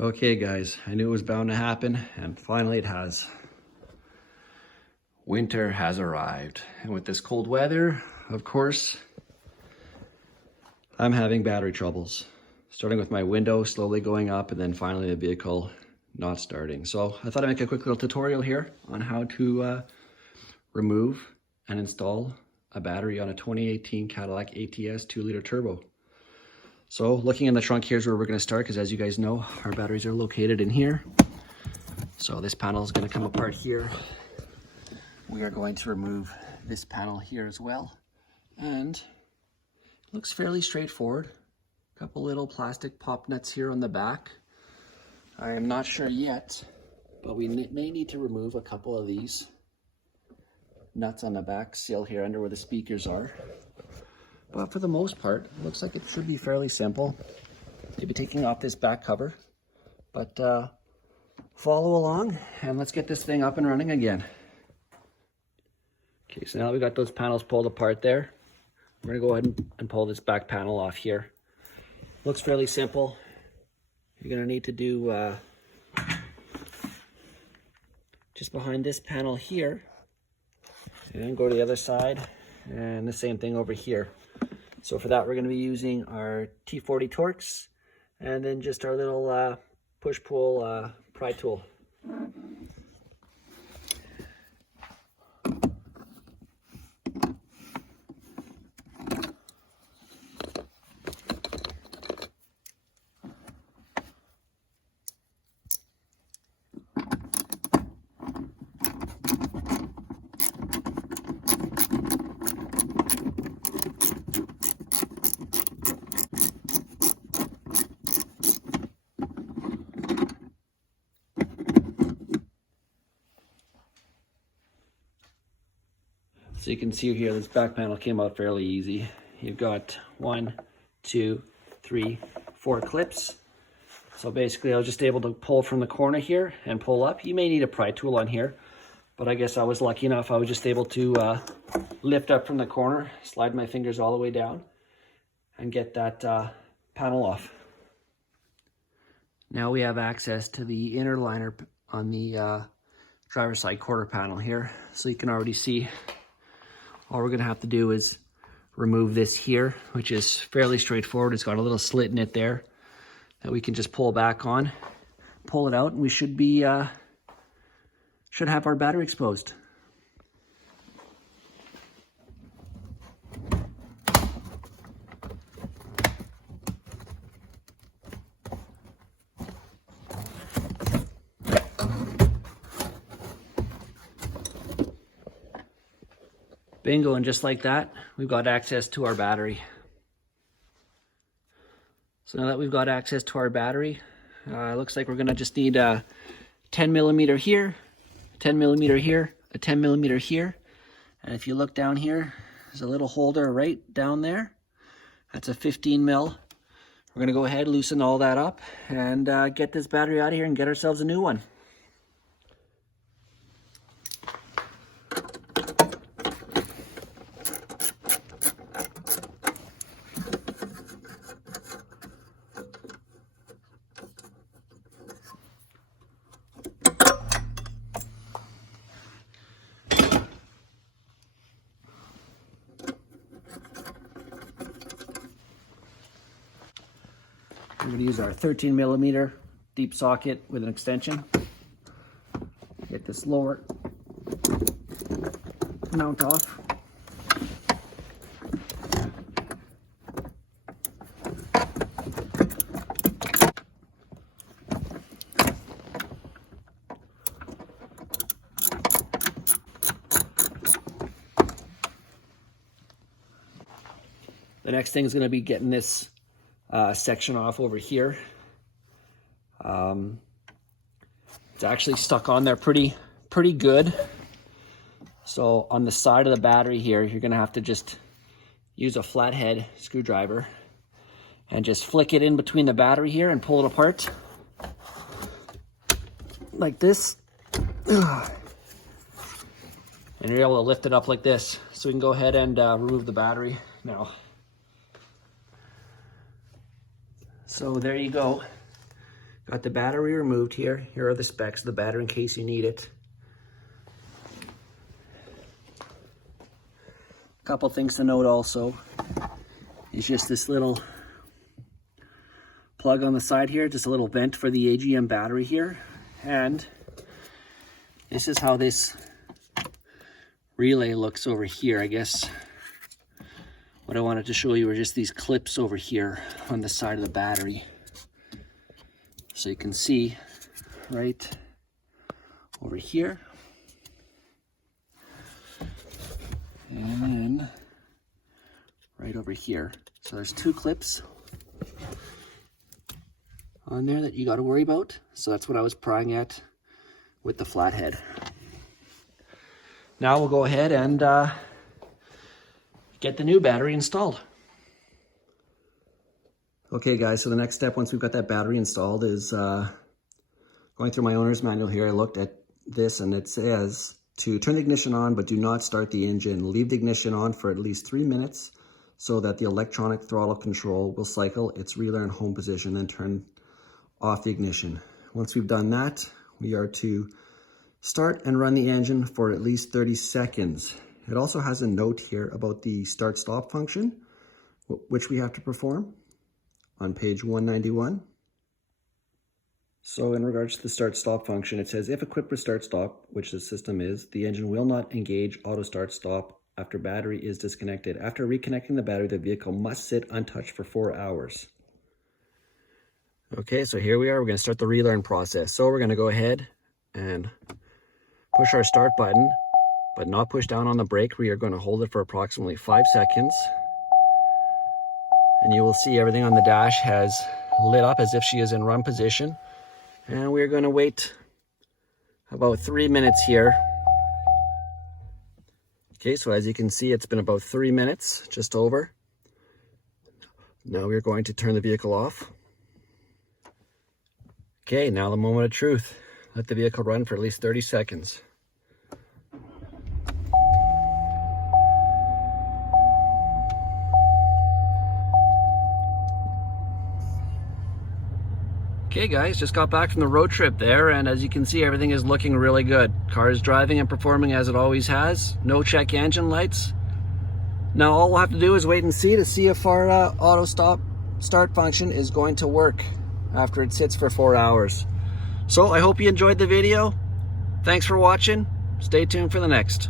Okay guys, I knew it was bound to happen, and finally it has. Winter has arrived, and with this cold weather, of course, I'm having battery troubles. Starting with my window slowly going up, and then finally the vehicle not starting. So I thought I'd make a quick little tutorial here on how to remove and install a battery on a 2018 Cadillac ATS 2-liter turbo. So looking in the trunk, here's where we're going to start, because as you guys know, our batteries are located in here. So this panel is going to come apart here. We are going to remove this panel here as well. And it looks fairly straightforward. A couple little plastic pop nuts here on the back. I am not sure yet, but we may need to remove a couple of these nuts on the back seal here under where the speakers are. But for the most part, it looks like it should be fairly simple. Maybe taking off this back cover, but follow along and let's get this thing up and running again. Okay, so now that we got those panels pulled apart there, we're gonna go ahead and pull this back panel off here. Looks fairly simple. You're gonna need to do just behind this panel here, and then go to the other side, and the same thing over here. So for that, we're going to be using our T40 Torx, and then just our little push-pull pry tool. So you can see here, this back panel came out fairly easy. You've got 1, 2, 3, 4 clips. So basically I was just able to pull from the corner here and pull up. You may need a pry tool on here, but I guess I was lucky enough I was just able to lift up from the corner, slide my fingers all the way down, and get that panel off. Now we have access to the inner liner on the driver's side quarter panel here. So you can already see all we're gonna have to do is remove this here, which is fairly straightforward. It's got a little slit in it there that we can just pull back on, pull it out, and we should be should have our battery exposed. Bingo, and just like that, we've got access to our battery. So now that we've got access to our battery, it looks like we're gonna just need a 10 millimeter here, 10 millimeter here, a 10 millimeter here. And if you look down here, there's a little holder right down there. That's a 15 mil. We're gonna go ahead, loosen all that up, and get this battery out of here and get ourselves a new one. We're going to use our 13 millimeter deep socket with an extension. Get this lower mount off. The next thing is going to be getting this section off over here. It's actually stuck on there pretty good. So on the side of the battery here, you're gonna have to just use a flathead screwdriver and just flick it in between the battery here and pull it apart like this. And you're able to lift it up like this. So we can go ahead and remove the battery now. So there you go. Got the battery removed here. Here are the specs of the battery in case you need it. A couple things to note also is just this little plug on the side here, just a little vent for the AGM battery here. And this is how this relay looks over here. I guess what I wanted to show you are just these clips over here on the side of the battery. So you can see right over here. And then right over here. So there's two clips on there that you got to worry about. So that's what I was prying at with the flathead. Now we'll go ahead and get the new battery installed. Okay guys, so the next step once we've got that battery installed is going through my owner's manual here. I looked at this and it says to turn the ignition on but do not start the engine. Leave the ignition on for at least 3 minutes so that the electronic throttle control will cycle its relay and home position, then turn off the ignition. Once we've done that, we are to start and run the engine for at least 30 seconds. It also has a note here about the start-stop function, which we have to perform on page 191. So in regards to the start-stop function, it says, if equipped with start-stop, which the system is, the engine will not engage auto start-stop after battery is disconnected. After reconnecting the battery, the vehicle must sit untouched for 4 hours. Okay, so here we are. We're going to start the relearn process. So we're going to go ahead and push our start button, but not push down on the brake. We are going to hold it for approximately 5 seconds. And you will see everything on the dash has lit up as if she is in run position. And we're going to wait about 3 minutes here. Okay, so as you can see, it's been about 3 minutes, just over. Now we're going to turn the vehicle off. Okay, now the moment of truth. Let the vehicle run for at least 30 seconds. Okay guys, just got back from the road trip there, and as you can see, everything is looking really good. Car is driving and performing as it always has. No check engine lights. Now all we'll have to do is wait and see if our auto start function is going to work after it sits for 4 hours. So I hope you enjoyed the video. Thanks for watching. Stay tuned for the next.